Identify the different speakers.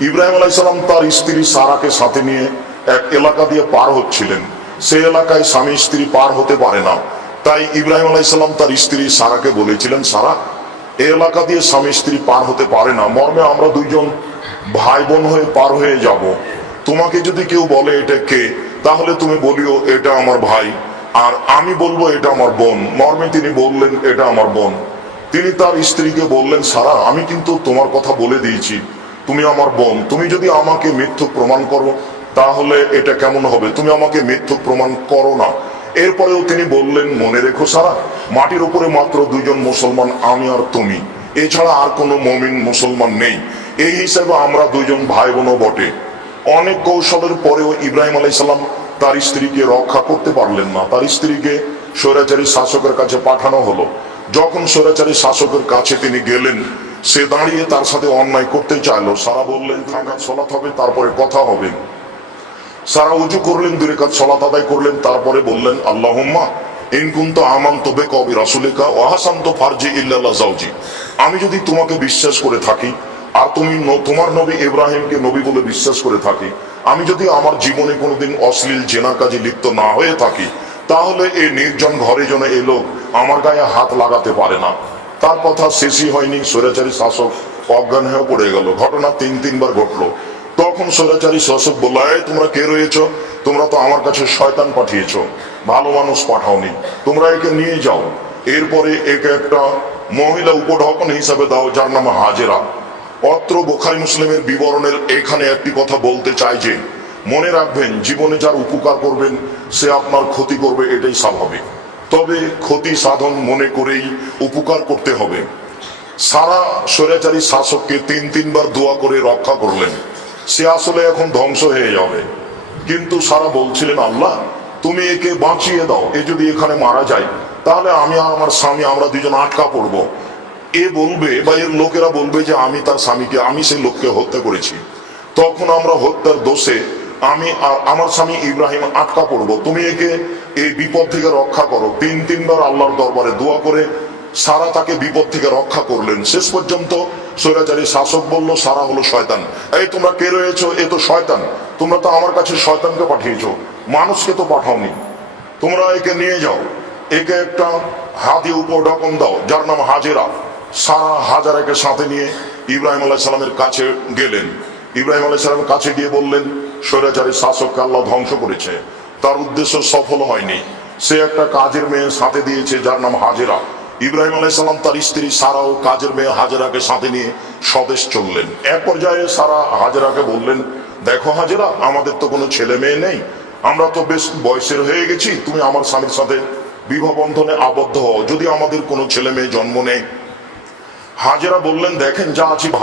Speaker 1: ইব্রাহিম আলাইসালাম তার স্ত্রী সারাকে সাথে নিয়ে এক এলাকা দিয়ে পার হচ্ছিলেন। সেই এলাকায় স্বামী স্ত্রী পার হতে পারে না। তাই ইব্রাহিম আলাইসালাম তার স্ত্রী সারাকে বলেছিলেন, সারা এই এলাকা দিয়ে স্বামী স্ত্রী পার হতে পারে না। মর্মে আমরা দুইজন ভাই বোন হয়ে পার হয়ে যাব। তোমাকে যদি কেউ বলে এটা কে, তাহলে তুমি বলিও, এটা আমার ভাই। আর আমি বলব, এটা আমার বোন। মর্মে তিনি বললেন, এটা আমার বোন। তিনি তার স্ত্রীকে বললেন, সারা, আমি কিন্তু তোমার কথা বলে দিয়েছি। তুমি আমার বোন, তুমি যদি আমাকে মিথ্যুক প্রমাণ করো, তাহলে এটা কেমন হবে? তুমি আমাকে মিথ্যুক প্রমাণ করো না। এরপরেও তিনি বললেন, মনে রেখো সারা, মাটির উপরে মাত্র দুইজন মুসলমান, আমি আর তুমি। এছাড়া আর কোনো মমিন মুসলমান নেই। এই হিসাবে আমরা দুইজন ভাই বোনও বটে। অনেক কৌশলের পরেও ইব্রাহিম আলাইসাল্লাম তার স্ত্রীকে রক্ষা করতে পারলেন না। তার স্ত্রীকে স্বৈরাচারী শাসকের কাছে পাঠানো হলো। যখন স্বৈরাচারী শাসকের কাছে তিনি গেলেন সে দাঁড়িয়ে তার সাথে অন্যায় করতে চাইলো। সারা বললেন থাকা চলাতে হবে, তারপরে কথা হবে। সারা উঁচু করলেন দূরে কাজ সলাত আদায় করলেন, তারপরে বললেন, আল্লাহম্মা ইনকুন্ত আমান তবে কবি রাসুলিকা ওয়াহাসান্ত ফারজি ইল্লাল্লাহ জাউজি আমি যদি তোমাকে বিশ্বাস করে থাকি, আর তুমি তোমার নবী ইব্রাহিমকে নবী বলে বিশ্বাস করে থাকি, আমি যদি আমার জীবনে কোনোদিন অশ্লীল জেনার কাজে লিপ্ত না হয়ে থাকি, তাহলে এই নির্জন ঘরে যেন এই লোক আমার গায়ে হাত লাগাতে পারে না। তার কথা শেষই হয়নি। স্বৈরাচারী শাসক অজ্ঞান হয়ে পড়ে গেল। ঘটনা তিন তিনবার ঘটলো। তখন স্বৈরাচারী শাসক বলল "এই, তোমরা কে রয়েছ? তোমরা তো আমার কাছে শয়তান পাঠিয়েছ। ভালো মানুষ পাঠাওনি। তোমরা একে নিয়ে যাও। এরপরে একে একটা মহিলা উপঢকন হিসাবে দাও যার নাম হাজেরা। অত্র বোখারি মুসলিমের বিবরণের এখানে একটি কথা বলতে চাই যে মনে রাখবেন জীবনে যার উপকার করবেন সে আপনার ক্ষতি করবে এটাই স্বাভাবিক। তবে ক্ষতি সাধন মনে করেই উপকার করতে হবে। সারা স্বৈরাচারী শাসককে তিন তিনবার দোয়া করে রক্ষা করলেন। সে আসলে এখন ধ্বংস হয়ে যাবে। কিন্তু সারা বলছিলেন, আল্লাহ, তুমি একে বাঁচিয়ে দাও। এ যদি এখানে মারা যায়, তাহলে আমি আর আমার স্বামী, আমরা দুজন আটকা পড়ব। এ বলবে বা এর লোকেরা বলবে যে, আমি তার স্বামীকে, আমি সেই লোককে হত্যা করেছি। তখন আমরা হত্যার দোষে আমি আর আমার স্বামী ইব্রাহিম আটকা পড়ব তুমি একে এই বিপদ থেকে রক্ষা করো। তিন, তিনবার আল্লাহর দরবারে দোয়া করে সারা তাকে বিপদ থেকে রক্ষা করলেন। শেষ পর্যন্ত স্বৈরাচারী শাসক বলল, সারা হলো শয়তান। এই তোমরা কে রয়েছ? এ তো শয়তান। তোমরা তো আমার কাছে শয়তানকে পাঠিয়েছ। মানুষকে তো পাঠাওনি। তোমরা একে নিয়ে যাও। একে একটা হাতি উপর ডকম দাও, যার নাম হাজেরা। সারা হাজারাকে সাথে নিয়ে ইব্রাহিম আলাহ সালামের কাছে গেলেন। ইব্রাহিম আলাহ সালামের কাছে গিয়ে বললেন স্বৈরাচারী শাসককে আল্লাহ ধ্বংস করেছে। তার উদ্দেশ্য সফল হয়নি। সে একটা কাজের মেয়ে সাথে দিয়েছে, যার নাম হাজেরা। ইব্রাহিম আলাইসাল্লাম তার স্ত্রী সারা ও কাজের মেয়ে হাজেরাকে সাথে নিয়ে স্বদেশ চললেন। এক পর্যায়ে সারা হাজেরাকে বললেন, দেখো হাজেরা, আমাদের তো কোনো ছেলে মেয়ে নেই। আমরা তো বেশ বয়সের হয়ে গেছি। তুমি আমার স্বামীর সাথে বিবাহ বন্ধনে আবদ্ধ হও। যদি আমাদের কোনো ছেলে মেয়ে জন্ম নেই হাজেরা বললেন, দেখেন, যা আছি